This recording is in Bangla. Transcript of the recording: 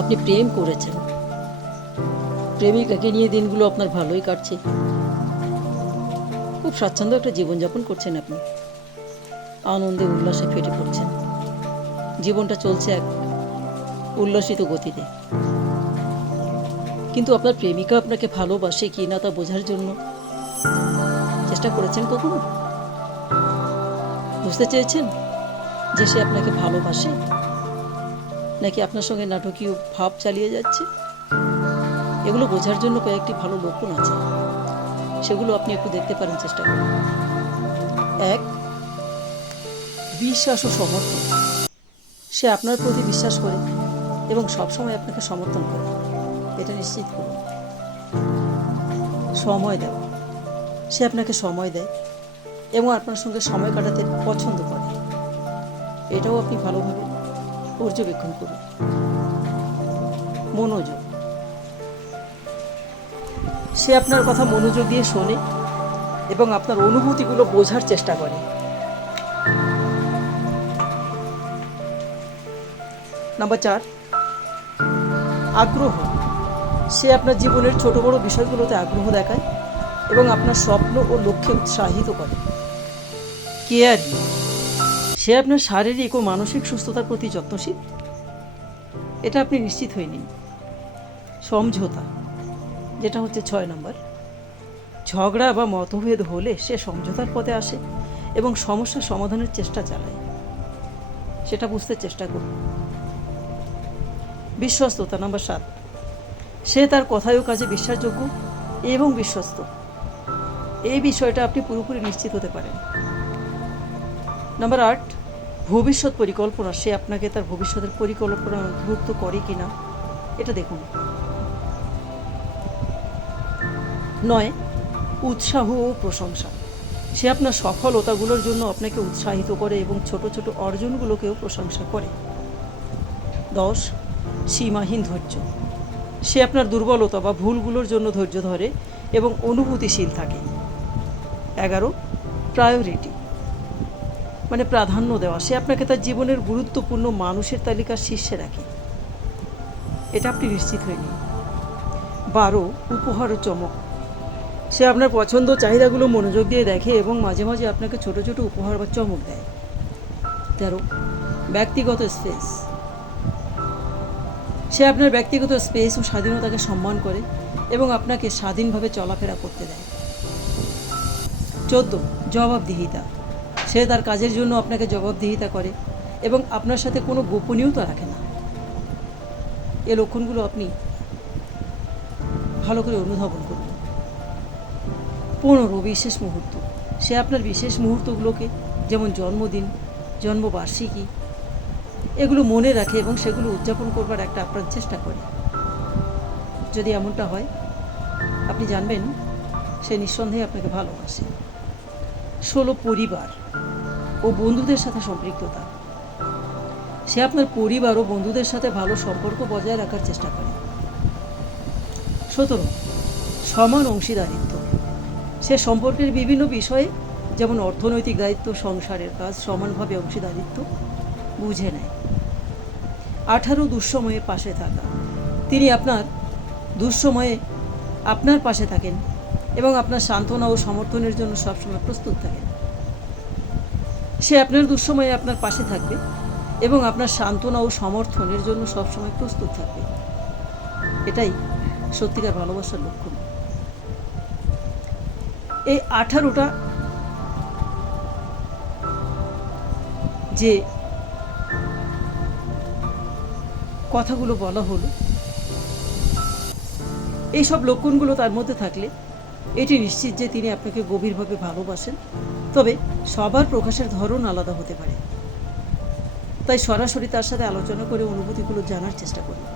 আপনি প্রেম করেছেন, প্রেমিকাকে নিয়ে দিনগুলো আপনার ভালোই কাটছে, খুব স্বাচ্ছন্দ্য একটা জীবনযাপন করছেন আপনি, আনন্দে উল্লাসে ফেটে পড়ছেন, জীবনটা চলছে এক উল্লসিত গতিতে। কিন্তু আপনার প্রেমিকা আপনাকে ভালোবাসে কি না তা বোঝার জন্য চেষ্টা করেছেন কখনো? বুঝতে চেয়েছেন যে সে আপনাকে ভালোবাসে নাকি আপনার সঙ্গে নাটকীয় ভাব চালিয়ে যাচ্ছে? এগুলো বোঝার জন্য কয়েকটি ভালো লক্ষণ আছে, সেগুলো আপনি একটু দেখতে পারেন, চেষ্টা করুন। 1. বিশ্বাস ও সমর্থন। সে আপনার প্রতি বিশ্বাস করে এবং সবসময় আপনাকে সমর্থন করে, এটা নিশ্চিত করুন। সময় দেওয়া। সে আপনাকে সময় দেয় এবং আপনার সঙ্গে সময় কাটাতে পছন্দ করে, এটাও আপনি ভালোভাবে পর্যবেক্ষণ করুন। মনোযোগ। সে আপনার কথা মনোযোগ দিয়ে শোনে এবং আপনার অনুভূতিগুলো বোঝার চেষ্টা করে। নাম্বার 4. আগ্রহ। সে আপনার জীবনের ছোট বড় বিষয়গুলোতে আগ্রহ দেখায় এবং আপনার স্বপ্ন ও লক্ষ্যে উৎসাহিত করে। কেয়ারিং। সে আপনার শারীরিক ও মানসিক সুস্থতার প্রতি যত্নশীল, এটা আপনি নিশ্চিত হয়ে নিন। সমঝোতা, যেটা হচ্ছে 6 নম্বর। ঝগড়া বা মতভেদ হলে সে সমঝোতার পথে আসে এবং সমস্যা সমাধানের চেষ্টা চালায়, সেটা বুঝতে চেষ্টা করুন। বিশ্বস্ততা। নাম্বার 7। সে তার কথায় ও কাজে বিশ্বাসযোগ্য এবং বিশ্বস্ত, এই বিষয়টা আপনি পুরোপুরি নিশ্চিত হতে পারেন। নাম্বার 8। ভবিষ্যৎ পরিকল্পনা। সে আপনাকে তার ভবিষ্যতের পরিকল্পনা অন্তর্ভুক্ত করে কিনা এটা দেখুন। 9. উৎসাহ ও প্রশংসা। সে আপনার সফলতাগুলোর জন্য আপনাকে উৎসাহিত করে এবং ছোট ছোট অর্জনগুলোকেও প্রশংসা করে। 10. সীমাহীন ধৈর্য। সে আপনার দুর্বলতা বা ভুলগুলোর জন্য ধৈর্য ধরে এবং অনুভূতিশীল থাকে। 11. প্রায়োরিটি, মানে প্রাধান্য দেওয়া। সে আপনাকে তার জীবনের গুরুত্বপূর্ণ মানুষের তালিকার শীর্ষে রাখে, এটা আপনি নিশ্চিত হয়ে নিন। 12. উপহার ও চমক। সে আপনার পছন্দ চাহিদাগুলো মনোযোগ দিয়ে দেখে এবং মাঝে মাঝে আপনাকে ছোট ছোট উপহার বা চমক দেয়। 13. ব্যক্তিগত স্পেস। সে আপনার ব্যক্তিগত স্পেস ও স্বাধীনতাকে সম্মান করে এবং আপনাকে স্বাধীনভাবে চলাফেরা করতে দেয়। 14. জবাবদিহিতা। সে তার কাজের জন্য আপনাকে জবাবদিহিতা করে এবং আপনার সাথে কোনো গোপনীয়তা রাখে না, এই লক্ষণগুলো আপনি ভালো করে অনুধাবন করুন। 15. বিশেষ মুহূর্ত। সে আপনার বিশেষ মুহূর্তগুলোকে, যেমন জন্মদিন, জন্মবার্ষিকী, এগুলো মনে রাখে এবং সেগুলো উদযাপন করবার একটা আপ্রাণ চেষ্টা করে। যদি এমনটা হয়, আপনি জানবেন সে নিঃসন্দেহে আপনাকে ভালোবাসে। 16. পরিবার ও বন্ধুদের সাথে সম্পৃক্ততা। সে আপনার পরিবার ও বন্ধুদের সাথে ভালো সম্পর্ক বজায় রাখার চেষ্টা করে। 17. সমান অংশীদারিত্ব। সে সম্পর্কের বিভিন্ন বিষয়ে, যেমন অর্থনৈতিক দায়িত্ব, সংসারের কাজ, সমানভাবে অংশীদারিত্ব বুঝে নেয়। 18. দুঃসময়ে পাশে থাকা। তিনি আপনার দুঃসময়ে আপনার পাশে থাকেন এবং আপনার সান্ত্বনা ও সমর্থনের জন্য সবসময় প্রস্তুত থাকেন। সে আপনার দুঃসময়ে আপনার পাশে থাকবে এবং আপনার সান্ত্বনা ও সমর্থনের জন্য সবসময় প্রস্তুত থাকবে, এটাই সত্যিকার ভালোবাসার লক্ষণ। এই 18টা যে কথাগুলো বলা হলো, এইসব লক্ষণগুলো তার মধ্যে থাকলে এটি নিশ্চিত যে তিনি আপনাকে গভীরভাবে ভালোবাসেন, তবে সবার প্রকাশের ধরন আলাদা হতে পারে। তাই সরাসরি তার সাথে আলোচনা করে অনুভূতিগুলো জানার চেষ্টা করুন।